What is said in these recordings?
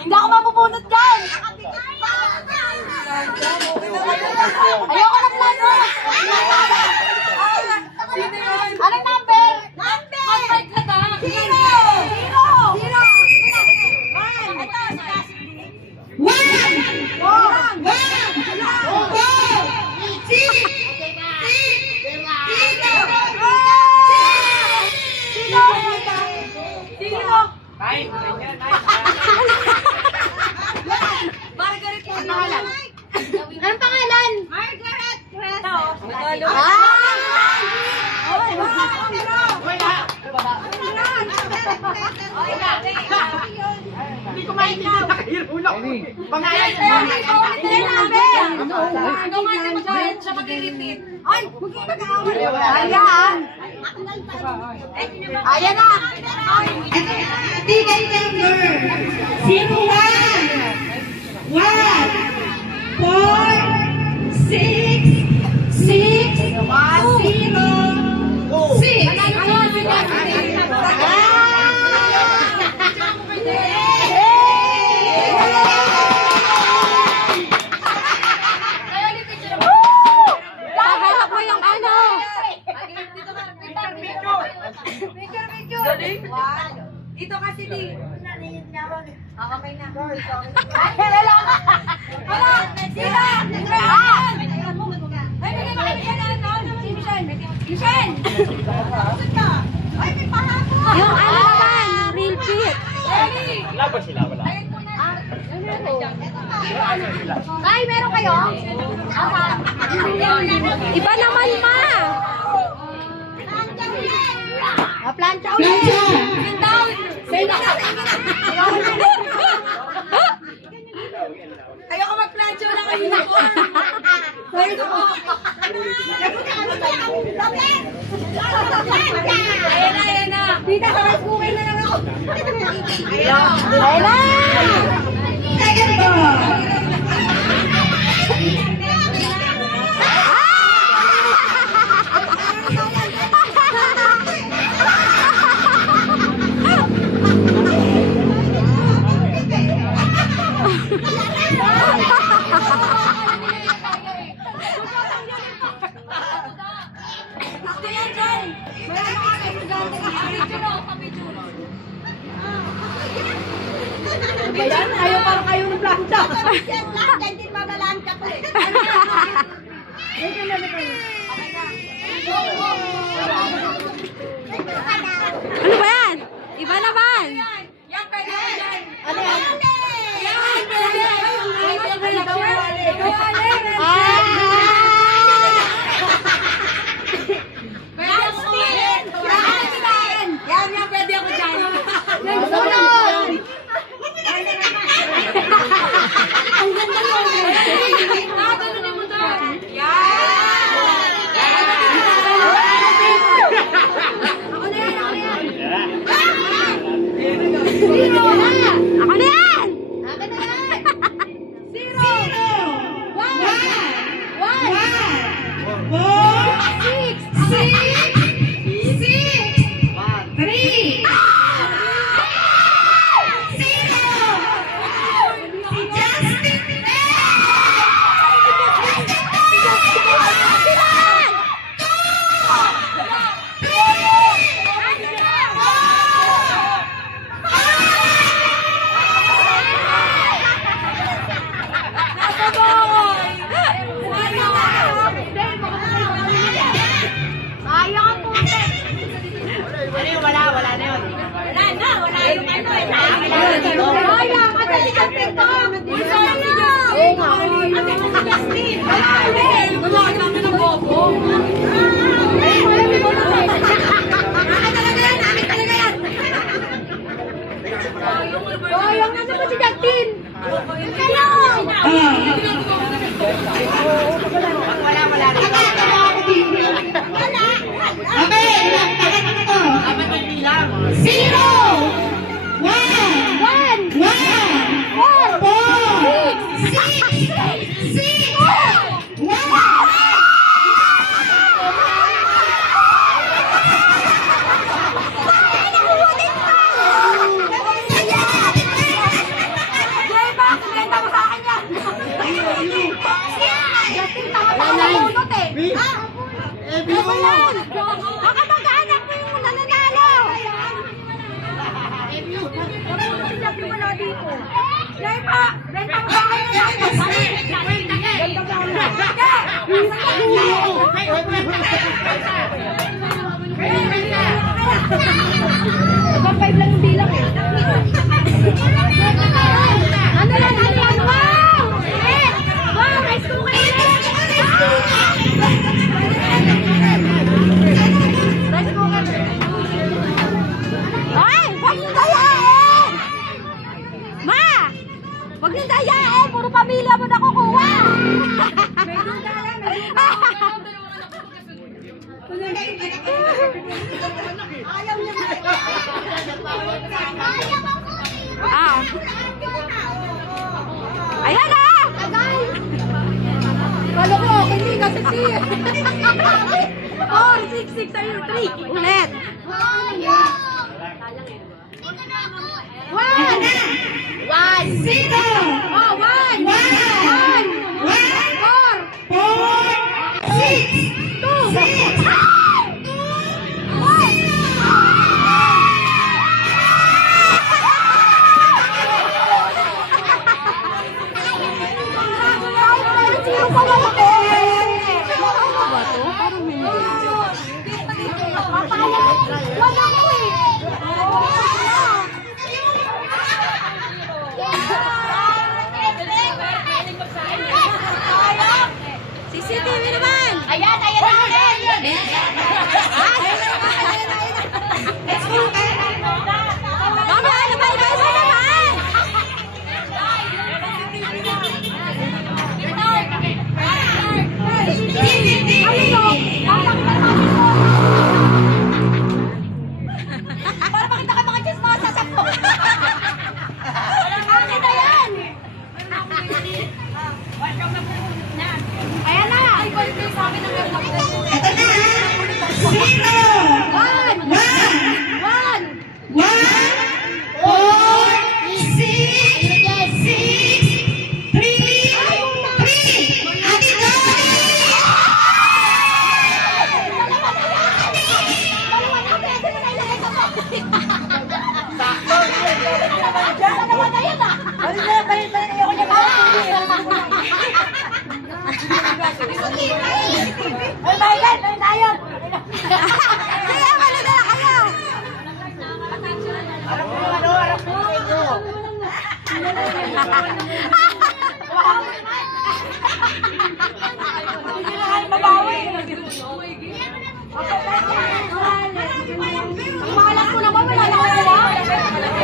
Hindi ako mapupulot dyan! Ayoko na plato! Anong number? Mag-fight na ta! Zero! Margaret po pangalan. Anong pangalan? Margaret Creto. Hindi ko maintindihan na kayo ulo. Pangalan. Siya mag-repeat. Ay, mag-repeat. Ayan. Ayan na. Ticket number 01 4 6 6 Dito kasi di. Okay na. Wala. Sila. Yung ano naman, real fit. Wala ba sila? Wala. Ay, meron kayo? Iba naman, ma. Plancha ulit. Ayoko mag-plancha na kayo na ko. Ayan na. Tita, sa rice cooker na lang ako. Ayan na. Second ball. Ayan, ayaw parang kayo ng planta. Hindi mamalanta ko eh. Ano ba yan? Iba naman. Yan, pwede yan. Ano yan? Yan, pwede. Yan, pwede ako dyan. Sunod! Ang ganda mo. Talunin mo doon. Ako na yan. Zero na. Ako na yan. Ako na yan. Zero. One. Six. Three. Sayang na sa si Justin. 6, ayun, 3. Ulit. 1, 0, Oh, 1. 4. 6, 6, CCTV naman! Ayan, ayan, ayan. Let's go. Mama, ano ba? Iba-iba naman! Para makita ka mga chismosa sa po. Akin na yan. Ayan na! Ito na. 0, 1, 4, 6, 3, 3. Ate Dolly! Kaya wala na kayo! Malas ko naman, wala na wala.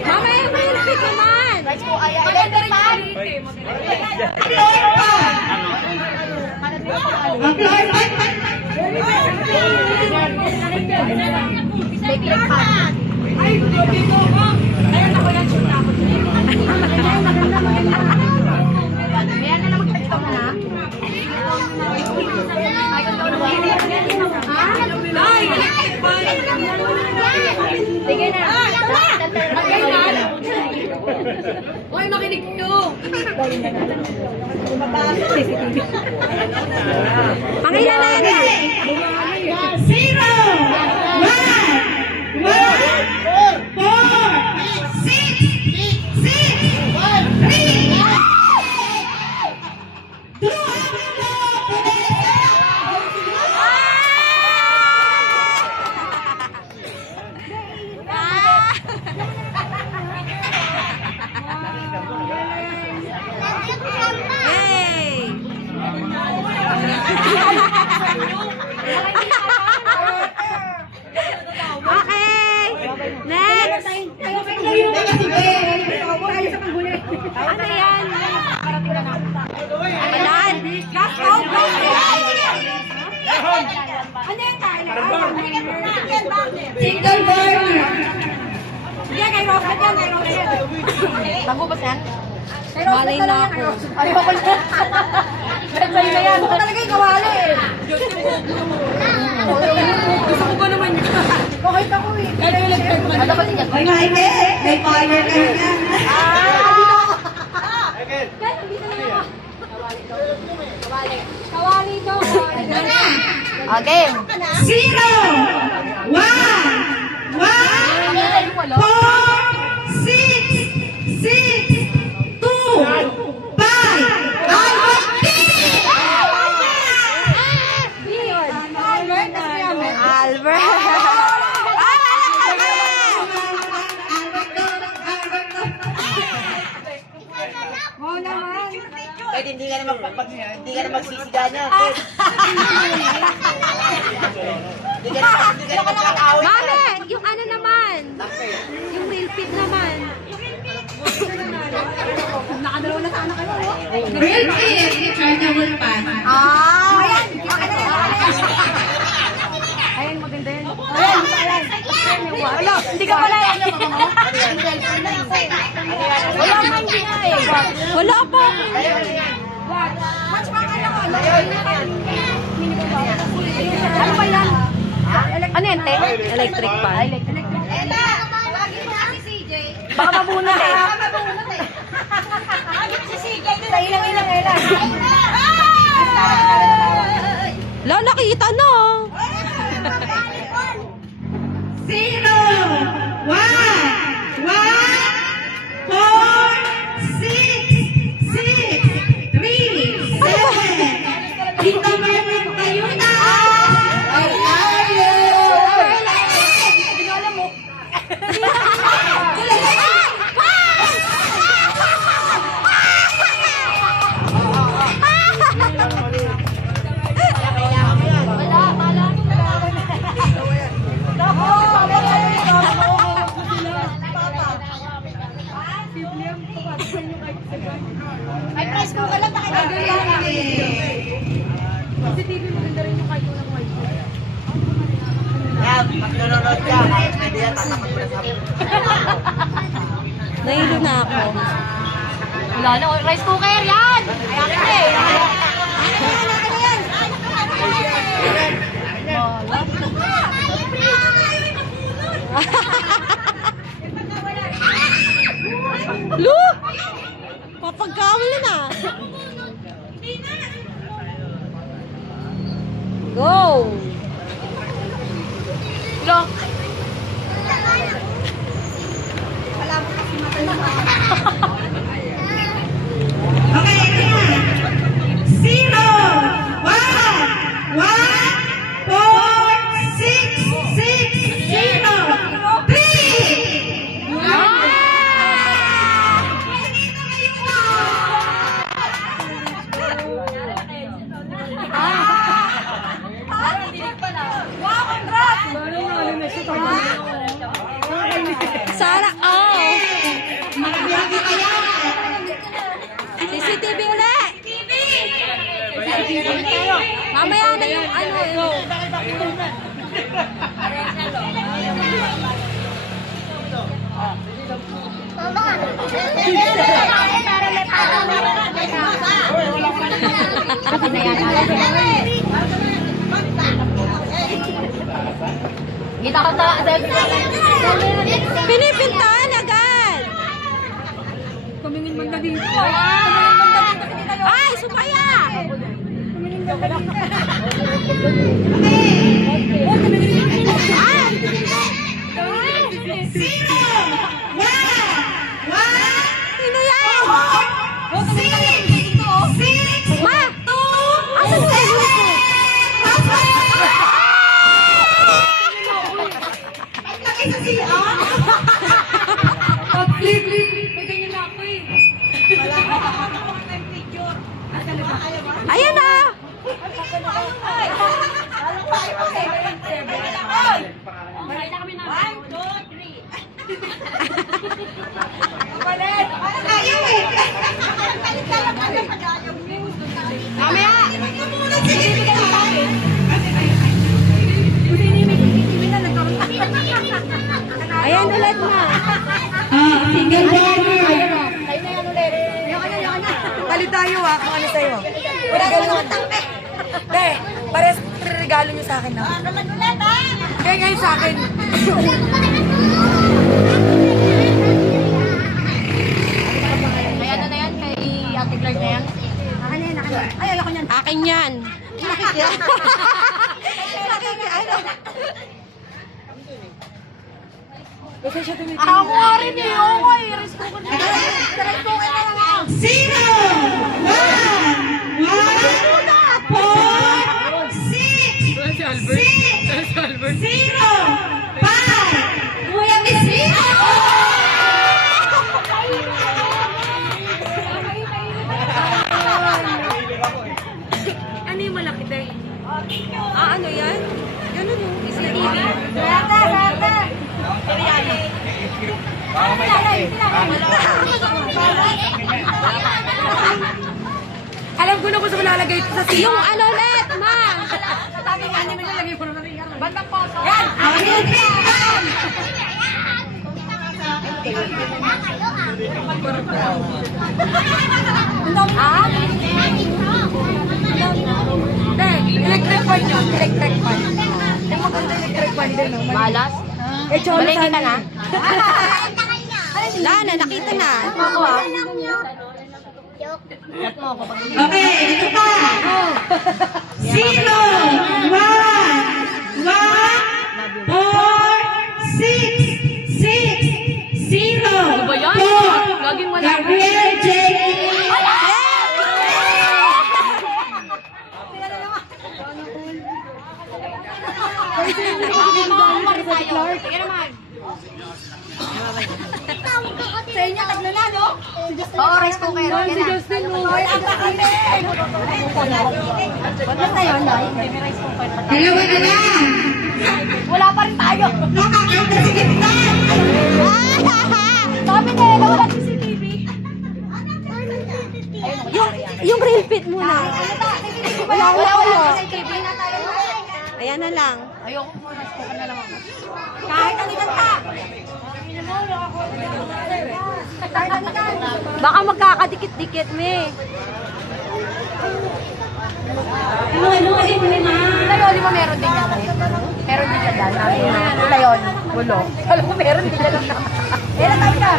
Mama, yung real naman! Guys po, ay, electric fan. Ang floor fan. Electric fan. Ay, dito ko. Ayun ako yan, shoot ako. Ayan na lang magpagto mo na. Ay, electric fan. Sige na. Hoy, makinig nyo! Pangilan na yan eh! 0, 1, 4, 6, Hey! Okay! Next! Ano yan? Alan! Gas out! Ano yan tayo? Single burner. Yan, kay Rocket yan, kay Rocket. Bago ba yan? Malay na ako. Ayoko na. Sa'yo na yan. Ako talaga yung kawali eh. Gusto ko ba naman yun? Bakit ako eh? Ano ba niya? Ay, may fire ka na. Kawali to. Okay. 0, 1, 4, 6, 2, 5. Kahit hindi ka na hindi ka na magsisiga niya. Hindi ka na magkakawin. Mame, yung ano naman? Yung real fit naman. Nakadalaw na sana kayo. Real is rechargeable pan. Ayan. Ayan, maganda yan. Wala, hindi ka pala. Wala man din eh. Wala pa. Watch pa ka lang. Ano ba yan? Ano yan, te? Electric fan. Ella, tawagin mo si CJ. Baka mabunot eh. Tawagin mo si CJ. Sa ilang, Ella. Lo, nakita no. Zero, one, four, six, three, seven. Dito meron kayo na. Ay, may press ko lang tayo. Yan, pag nanonood ka, kahit pwede yan, tatapat mo na sa Nahilo na ako. Wala na, rice cooker yan! Ayan Lu! Papagkamali na. Go! Look! Okay, ito na. Zero, one, four, six, zero, three. Sara, oh! CCTV ulit! Mamaya na yung ano eh. Kita ko ta. Pinipintahan agad! Tumingin man na dito. Ay, sumaya! Zero, Sino yan? six, Ma! Asan yung ulo ko? Lagi sa CR. Ayan na! Ayaw eh. Mamaya! Ayan ulit ma! Single driver. Palit tayo kung ano sa'yo. Wala naman tangke. Be, pares regalo nyo sa akin na. Kaya ngayon sa akin. Ayan na yan, kay Ate Clark na yan. Ay, ayoko niyan. Akin yan. Ako nga rin eh. Oo nga eh. Rice cooker na lang. Zero, one, four, six, zero, five. Kuya Bisita. Ano yung malaki tayo? Ano yan? Ganun yung CCTV. Alam ko na kung saan lalagay ito sa Yung ano ulit, ma! Bandang poso. Yan! Ha? Hindi, electric fan yun. Electric fan. Yung maganda electric fan din, no? Malas? Eh, chola Malay kita sana. na? Wala na, nakita na. Ako ah. Okay, ito pa. Zero, one, four, six, zero, ba yan? four. Laging wala. Gabriel J. Sige naman. Sa inyo, tatlo na, no? Oo, rice cooker. Si Justin, no? Ay, ang kakalit! Basta yun, Day? Dalawa na lang. Wala pa rin tayo. Nakakanta si Gitna. Sabi na, wala CCTV. Yung real fit muna. Wala kayo. Ayan na lang. Ayoko po, rice cooker na lang ako. Kahit ang ikanta. Baka magkakadikit-dikit, me. Layoli mo meron din yan. Meron din yan dahil namin. Layoli. Gulo. Alam mo, meron din yan. Ilan tayo ka?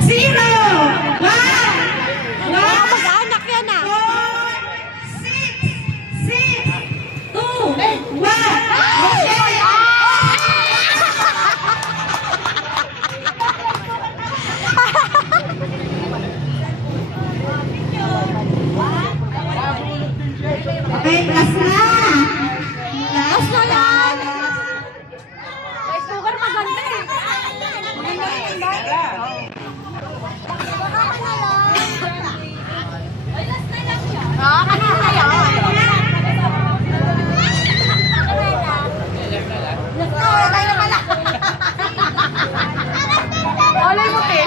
Zero, one, Mga mag-anak yan ah. four, six, two, one. Okay, plus na. Tapos na lang. Rice cooker maganda eh. Maganda rin yung dahil. Kanina na yan. Alay mo, te.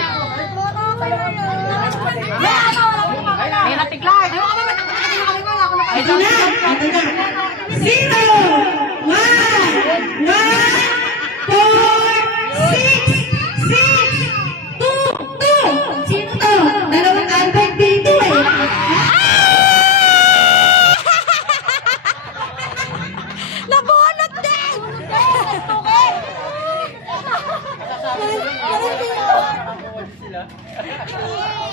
May natiglag. Ito na. Zero, one, four, six, two. Sino to? Dalawang Albert dito eh. Nabunot din!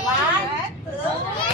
One, two,